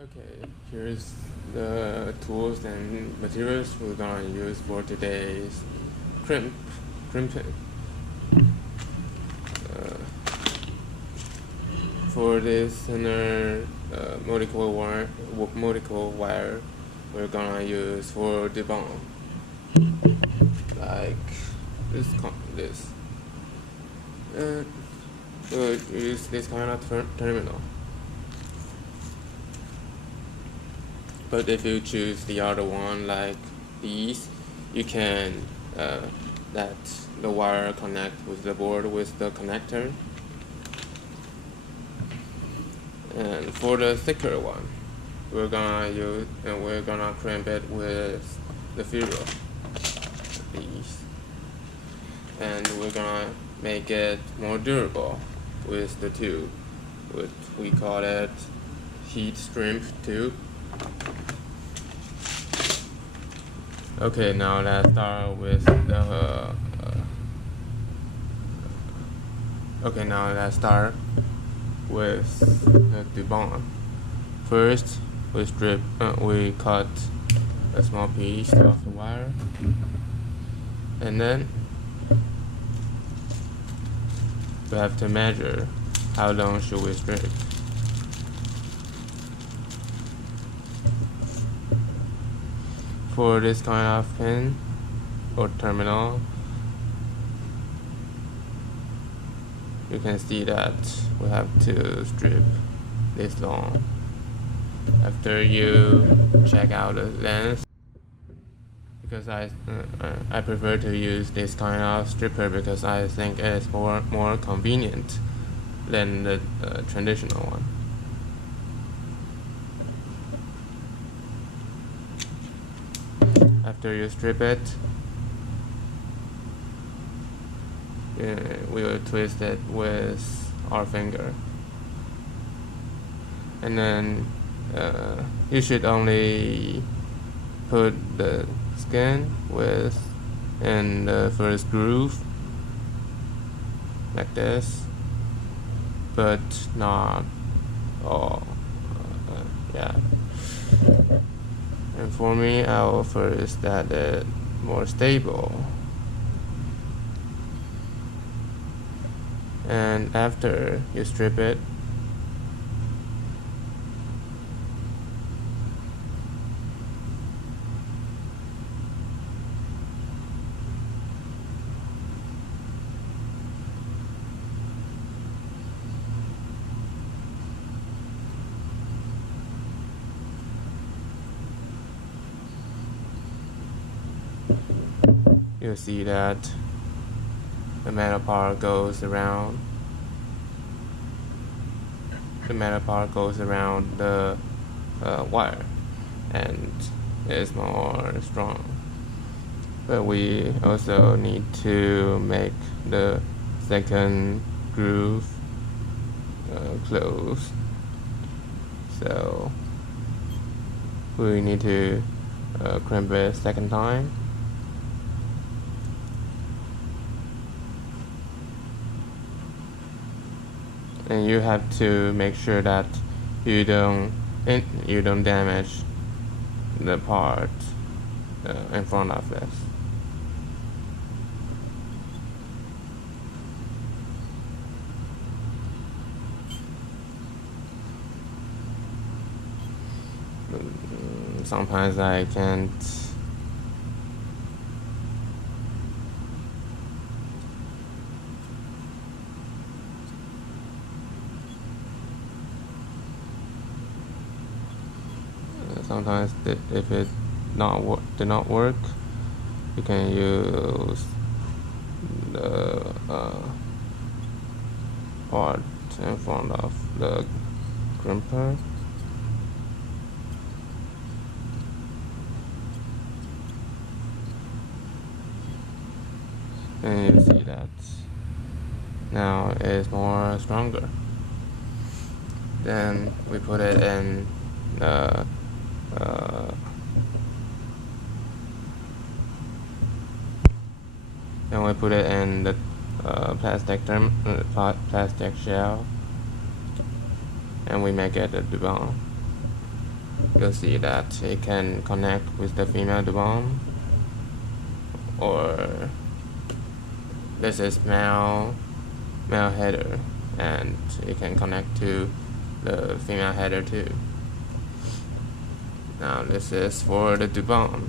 Okay, here's the tools and materials we're gonna use for today's crimping. For this center multi-coil wire, we're gonna use for debond, like this. And we'll use this kind of terminal. But if you choose the other one like these, you can let the wire connect with the board with the connector. And for the thicker one, we're gonna crimp it with the ferrule, these, and we're gonna make it more durable with the tube, which we call it heat strip tube. Okay, now let's start with the. Okay, now let's start with the debond. First, we cut a small piece of the wire, and then we have to measure how long should we strip. For this kind of pin or terminal, you can see that we have to strip this long. After you check out the length, because I prefer to use this kind of stripper because I think it's more convenient than the traditional one. After you strip it, we will twist it with our finger, and then you should only put the skin in the first groove like this, but not all. Yeah. And for me, I will first add it more stable. And after you strip it, you'll see that the metal part goes around. The metal part goes around the wire, and is more strong. But we also need to make the second groove close. So we need to crimp it second time. And you have to make sure that you don't damage the part in front of this. Sometimes I can't. Sometimes if it did not work, you can use the part in front of the crimper. And you see that now it's more stronger. Then we put it in the then we put it in the plastic shell, and we make it a debond. you'll see that it can connect with the female dubon, or this is male header, and it can connect to the female header too. Now this is for the dubon.